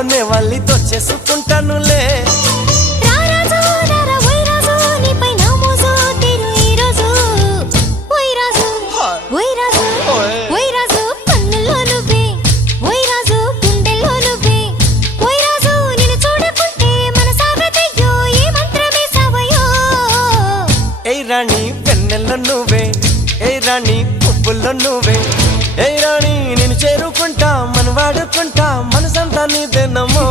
గుండెల్లోనే వాళ్ళి దోచేసుకుంటానులే రాణి వెన్నెల్లో నువ్వే ఏ రాణి పువ్వుల్లో నువ్వే ఏ రాణి నేను చేరుకుంటా మనం వాడుకుంటా మనసంతా నీదేనమ్మో